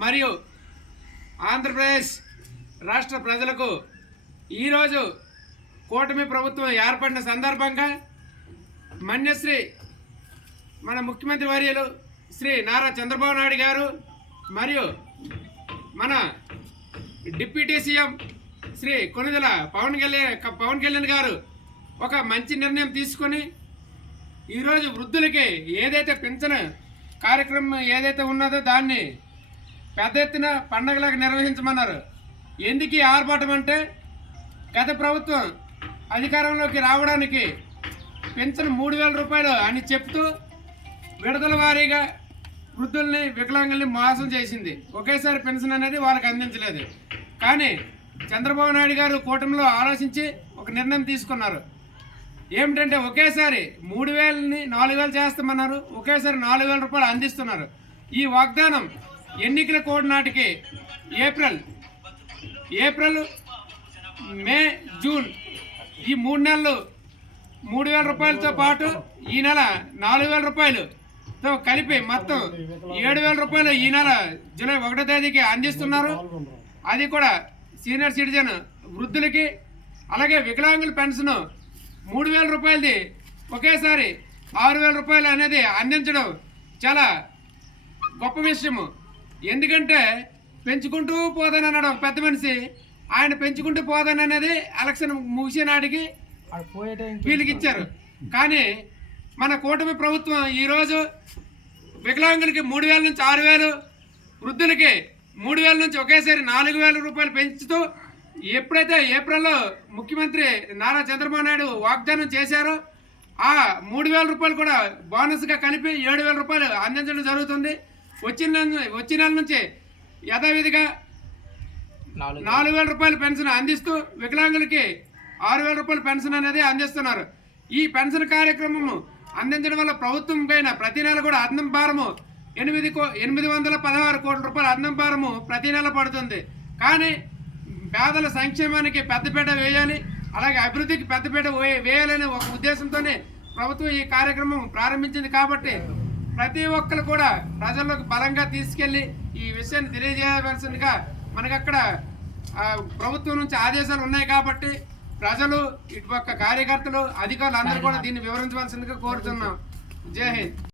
మరియు ఆంధ్రప్రదేశ్ రాష్ట్ర ప్రజలకు ఈరోజు కూటమి ప్రభుత్వం ఏర్పడిన సందర్భంగా మన్యశ్రీ మన ముఖ్యమంత్రి వర్యులు శ్రీ నారా చంద్రబాబు నాయుడు గారు మరియు మన డిప్యూటీ సీఎం శ్రీ కొనుదల పవన్ కళ్యాణ్ పవన్ కళ్యాణ్ గారు ఒక మంచి నిర్ణయం తీసుకొని ఈరోజు వృద్ధులకి ఏదైతే పెంచిన కార్యక్రమం ఏదైతే ఉన్నదో దాన్ని పెద్ద ఎత్తున పండగలాగా నిర్వహించమన్నారు. ఎందుకు ఈ ఆర్భాటం అంటే గత ప్రభుత్వం అధికారంలోకి రావడానికి పెన్షన్ మూడు వేల రూపాయలు అని చెప్తూ విడతల వారీగా వృద్ధుల్ని వికలాంగుల్ని మోసం చేసింది. ఒకేసారి పెన్షన్ అనేది వాళ్ళకి అందించలేదు. కానీ చంద్రబాబు నాయుడు గారు కూటమిలో ఆలోచించి ఒక నిర్ణయం తీసుకున్నారు. ఏమిటంటే ఒకేసారి మూడు వేలని నాలుగు వేలు చేస్తామన్నారు. ఒకేసారి నాలుగు వేల రూపాయలు అందిస్తున్నారు. ఈ వాగ్దానం ఎన్నికల కోడ్ నాటికి ఏప్రిల్ ఏప్రిల్ మే జూన్ ఈ మూడు నెలలు మూడు వేల రూపాయలతో పాటు ఈ నెల నాలుగు వేల రూపాయలుతో కలిపి మొత్తం ఏడు వేల రూపాయలు ఈ నెల జూలై ఒకటో తేదీకి అందిస్తున్నారు. అది కూడా సీనియర్ సిటిజన్ వృద్ధులకి అలాగే వికలాంగుల పెన్షన్ మూడు వేల రూపాయలది ఒకేసారి ఆరు వేల రూపాయలు అనేది అందించడం చాలా గొప్ప విషయము. ఎందుకంటే పెంచుకుంటూ పోతాను అన్నాడు ఒక పెద్ద మనిషి ఆయన పెంచుకుంటూ పోతాను అనేది ఎలక్షన్ ముగిసే నాటికి వీళ్ళకి ఇచ్చారు. కానీ మన కూటమి ప్రభుత్వం ఈరోజు వికలాంగులకి మూడు వేల నుంచి ఆరు వేలు వృద్ధులకి మూడు వేల నుంచి ఒకేసారి నాలుగు వేల రూపాయలు పెంచుతూ ఎప్పుడైతే ఏప్రిల్లో ముఖ్యమంత్రి నారా చంద్రబాబు నాయుడు వాగ్దానం చేశారో ఆ మూడు వేల రూపాయలు కూడా బోనస్గా కలిపి ఏడు వేల రూపాయలు అందించడం జరుగుతుంది. వచ్చిన నెల- వచ్చే నెల నుంచి యథావిధిగా నాలుగు. వేల రూపాయల పెన్షన్ అందిస్తూ వికలాంగులకి ఆరు వేల రూపాయల పెన్షన్ అనేది అందిస్తున్నారు. ఈ పెన్షన్ కార్యక్రమము అందించడం వల్ల ప్రభుత్వం పైన ప్రతి నెల కూడా అదనం భారము ఎనిమిది కో ఎనిమిది వందల పదహారు కోట్ల రూపాయల అదనం భారము ప్రతి నెల పడుతుంది. కానీ పేదల సంక్షేమానికి పెద్దపీట వేయాలి అలాగే అభివృద్ధికి పెద్దపీట వే- వేయాలనే ఒక ఉద్దేశంతోనే ప్రభుత్వం ఈ కార్యక్రమం ప్రారంభించింది కాబట్టి ప్రతి ఒక్కరు కూడా ప్రజల్లోకి బలంగా తీసుకెళ్ళి ఈ విషయాన్ని తెలియజేయవలసిందిగా మనకక్కడ ఆ, ప్రభుత్వం నుంచి ఆదేశాలు ఉన్నాయి కాబట్టి ప్రజలు ఇటుపక్క కార్యకర్తలు అధికారులు అందరూ కూడా దీన్ని వివరించవలసిందిగా కోరుతున్నాం. జై హింద్.